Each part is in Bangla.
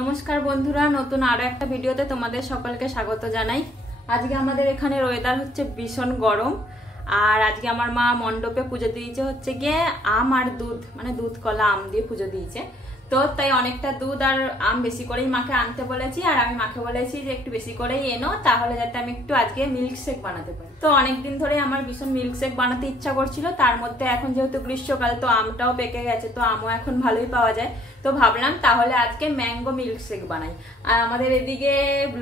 নমস্কার বন্ধুরা, নতুন আরো একটা ভিডিওতে তোমাদের সকলকে স্বাগত জানাই। আজকে আমাদের এখানে ওয়েদার হচ্ছে ভীষণ গরম। আর আজকে আমার মা মণ্ডপে পুজো দিয়েছে হচ্ছে গিয়ে আম আর দুধ, মানে দুধ কলা আম দিয়ে পুজো দিয়েছে। তো তাই অনেকটা দুধ আর আম বেশি করেই মাকে আনতে বলেছি, আর আমি মাকে বলেছি যে একটু বেশি করেই এনো, তাহলে যাতে আমি একটু আজকে মিল্ক শেক বানাতে পারি। তো অনেকদিন ধরে আমার ভীষণ মিল্ক শেক বানাতে ইচ্ছা করছিল। তার মধ্যে এখন যেহেতু গ্রীষ্মকাল, তো আমটাও পেকে গেছে, তো আমও এখন ভালোই পাওয়া যায়। তো ভাবলাম তাহলে আজকে ম্যাঙ্গো মিল্ক শেক বানাই। আর আমাদের এদিকে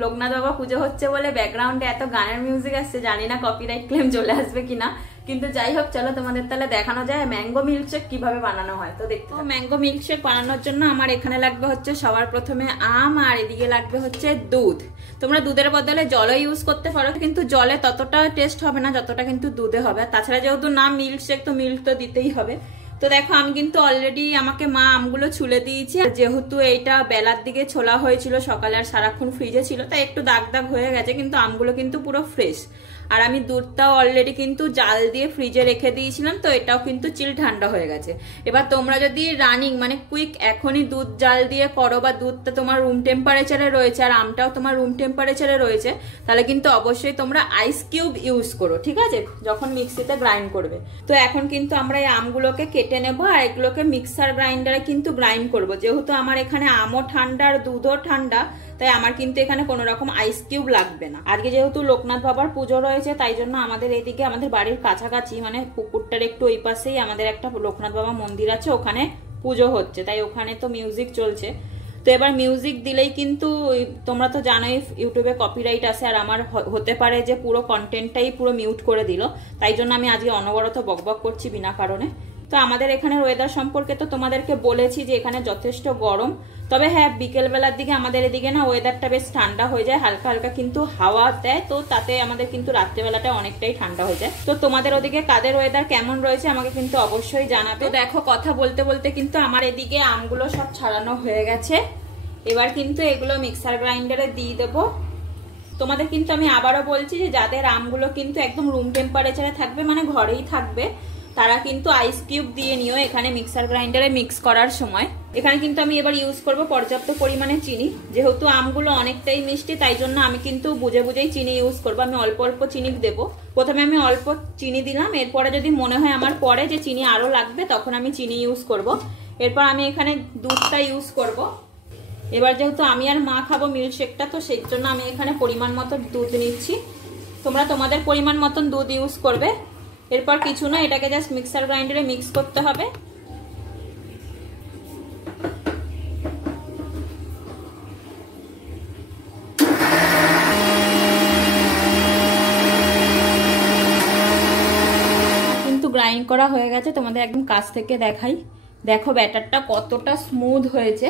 লোকনাথ বাবা পুজো হচ্ছে বলে ব্যাকগ্রাউন্ডে এত গানের মিউজিক আসছে, জানি না কপিরাইট ক্লেম চলে আসবে কিনা, কিন্তু যাই হোক চলো তোমাদের তাহলে দেখানো যায় ম্যাঙ্গো মিল্ক শেক কিভাবে বানানো হয়। তো দেখতে ম্যাঙ্গো মিল্ক শেক বানানোর জন্য আমার এখানে লাগবে হচ্ছে সবার প্রথমে আম, আর এদিকে লাগবে হচ্ছে দুধ। তোমরা দুধের বদলে জলও ইউজ করতে পারো, কিন্তু জলে ততটা টেস্ট হবে না যতটা কিন্তু দুধে হবে। তাছাড়া যেহেতু নাম মিল্ক শেক, তো মিল্ক তো দিতেই হবে। তো দেখো আমি কিন্তু অলরেডি আমাকে মা আমগুলো ছুলে দিয়েছি। যেহেতু এইটা বেলার দিকে ছোলা হয়েছিল সকালে, আর সারাক্ষণ ফ্রিজে ছিল, তাই একটু দাগ দাগ হয়ে গেছে, কিন্তু আমগুলো কিন্তু পুরো ফ্রেশ। আর আমি দুধটাও অলরেডি কিন্তু জাল দিয়ে ফ্রিজে রেখে দিয়েছিলাম, তো এটাও কিন্তু চিল ঠান্ডা হয়ে গেছে। এবার তোমরা যদি রানিং মানে কুইক এখনই দুধ জাল দিয়ে করো, বা দুধটা তোমার রুম টেম্পারেচারে রয়েছে আর আমটাও তোমার রুম টেম্পারেচারে রয়েছে, তাহলে কিন্তু অবশ্যই তোমরা আইস কিউব ইউজ করো, ঠিক আছে, যখন মিক্সিতে গ্রাইন্ড করবে। তো এখন কিন্তু আমরা এই আমগুলোকে কেটে নেবো, আর এগুলোকে মিক্সার গ্রাইন্ডারে কিন্তু গ্রাইন্ড করবো। যেহেতু আমার এখানে আমও ঠান্ডা আর দুধও ঠান্ডা, তাই আমার কিন্তু এখানে কোনো রকম আইস কিউব লাগবে না। আজকে যেহেতু লোকনাথ বাবার পুজো রয়েছে, তাই জন্য আমাদের এইদিকে আমাদের বাড়ির কাছাকাছি, মানে পুকুরটার একটু ওই পাশেই আমাদের একটা লোকনাথ বাবা মন্দির আছে, ওখানে পুজো হচ্ছে, তাই ওখানে তো মিউজিক চলছে। তো এবার মিউজিক দিলেই কিন্তু তোমরা তো জানোই ইউটিউবে কপিরাইট আসে, আর আমার হতে পারে যে পুরো কন্টেন্টটাই পুরো মিউট করে দিল। তাই জন্য আমি আজকে অনবরত বকবক করছি বিনা কারণে। তো আমাদের এখানে ওয়েদার সম্পর্কে তো তোমাদেরকে বলেছি যে এখানে যথেষ্ট গরম। তবে হ্যাঁ, বিকেল বেলার দিকে আমাদের এদিকে না ওয়েদারটা বেশ ঠান্ডা হয়ে যায়, হালকা হালকা কিন্তু হাওয়া দেয়, তো তাতে আমাদের কিন্তু রাত্রেবেলাটা অনেকটাই ঠান্ডা হয়ে যায়। তো তোমাদের ওদিকে কাদের ওয়েদার কেমন রয়েছে আমাকে কিন্তু অবশ্যই জানাবে। তো দেখো কথা বলতে বলতে কিন্তু আমার এদিকে আমগুলো সব ছাড়ানো হয়ে গেছে। এবার কিন্তু এগুলো মিক্সার গ্রাইন্ডারে দিয়ে দেবো। তোমাদের কিন্তু আমি আবারও বলছি যে যাদের আমগুলো কিন্তু একদম রুম টেম্পারেচারে থাকবে, মানে ঘরেই থাকবে, তারা কিন্তু আইস কিউব দিয়ে নিও এখানে মিক্সার গ্রাইন্ডারে মিক্স করার সময়। এখানে কিন্তু আমি এবার ইউজ করব পর্যাপ্ত পরিমাণে চিনি। যেহেতু আমগুলো অনেকটাই মিষ্টি, তাই জন্য আমি কিন্তু বুঝে বুঝেই চিনি ইউজ করব। আমি অল্প অল্প চিনি দেবো। প্রথমে আমি অল্প চিনি দিলাম, এরপরে যদি মনে হয় আমার পরে যে চিনি আরো লাগবে, তখন আমি চিনি ইউজ করব। এরপর আমি এখানে দুধটা ইউজ করব। এবার যেহেতু আমি আর মা খাবো মিল্ক শেকটা, তো সেই জন্য আমি এখানে পরিমাণ মতো দুধ নিচ্ছি। তোমরা তোমাদের পরিমাণ মতন দুধ ইউজ করবে। এরপর কিছু না, এটাকে জাস্ট মিক্সার গ্রাইন্ডারে মিক্স করতে হবে। কিন্তু গ্রাইন্ড করা হয়ে গেছে, তোমাদের একদম কাছ থেকে দেখাই। দেখো ব্যাটারটা কতটা স্মুথ হয়েছে।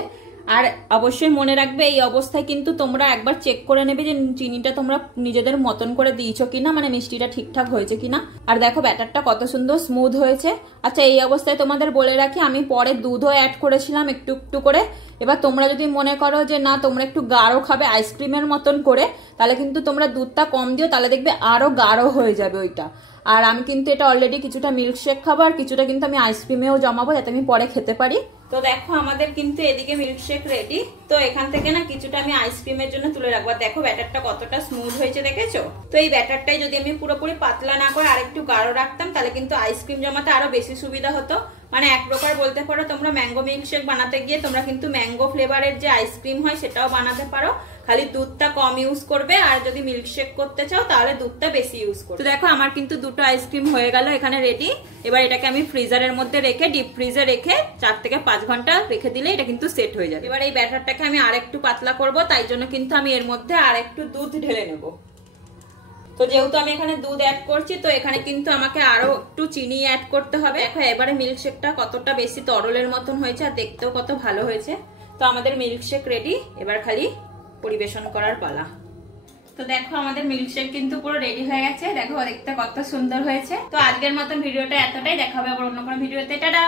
আর অবশ্যই মনে রাখবে এই অবস্থায় কিন্তু তোমরা একবার চেক করে নেবে যে চিনিটা তোমরা নিজেদের মতন করে দিয়েছো কিনা, মানে মিষ্টিটা ঠিকঠাক হয়েছে কিনা। আর দেখো ব্যাটারটা কত সুন্দর স্মুথ হয়েছে। আচ্ছা, এই অবস্থায় তোমাদের বলে রাখি, আমি পরে দুধও অ্যাড করেছিলাম একটু একটু করে। এবার তোমরা যদি মনে করো যে না তোমরা একটু গাঢ় খাবে আইসক্রিমের মতন করে, তাহলে কিন্তু তোমরা দুধটা কম দিও, তাহলে দেখবে আরো গাঢ় হয়ে যাবে ওইটা। আর আমি কিন্তু এটা অলরেডি কিছুটা মিল্ক শেক খাবো, আর কিছুটা কিন্তু আমি আইসক্রিমেও জমাবো, যাতে আমি পরে খেতে পারি। তো দেখো আমাদের কিন্তু এদিকে মিল্ক শেক রেডি। তো এখান থেকে না কিছুটা আমি আইসক্রিমের জন্য তুলে রাখবো। দেখো ব্যাটারটা কতটা স্মুথ হয়েছে, দেখেছো? তো এই ব্যাটারটাই যদি আমি পুরোপুরি পাতলা না করে আরেকটু গাঢ় রাখতাম, তাহলে কিন্তু আইসক্রিম জমাতে আরো বেশি সুবিধা হতো। মানে এক প্রকার বলতে পারো তোমরা ম্যাঙ্গো মিল্ক শেক বানাতে গিয়ে তোমরা কিন্তু ম্যাঙ্গো ফ্লেভারের যে আইসক্রিম হয় সেটাও বানাতে পারো। খালি দুধটা কম ইউজ করবে, আর যদি মিল্ক শেক করতে চাও তাহলে দুধটা বেশি ইউজ করবে। তো দেখো আমার কিন্তু দুটো আইসক্রিম হয়ে গেল এখানে রেডি। এবার এটাকে আমি ফ্রিজারের মধ্যে রেখে, ডিপ ফ্রিজে রেখে 4 থেকে 5 ঘন্টা রেখে দিলে এটা কিন্তু সেট হয়ে যাবে। এবার এই ব্যাটারটাকে আমি আরেকটু পাতলা করব, তাই জন্য কিন্তু আমি এর মধ্যে আরেকটু দুধ ঢেলে নেব। তো যেহেতু আমি এখানে দুধ অ্যাড করছি, তো এখানে কিন্তু আমাকে আরো একটু চিনি অ্যাড করতে হবে। দেখো এবারে মিল্ক শেকটা কতটা বেশি তরলের মতন হয়েছে, আর দেখতেও কত ভালো হয়েছে। তো আমাদের মিল্ক শেক রেডি, এবার খালি পরিবেশন করার পালা। তো দেখো আমাদের মিল্ক শেক কিন্তু পুরো রেডি হয়ে গেছে। দেখো দেখতে কত সুন্দর হয়েছে। তো আজকের মতন ভিডিওটা এতটাই, দেখা হবে আবার অন্য কোনো ভিডিওতে। টাটা।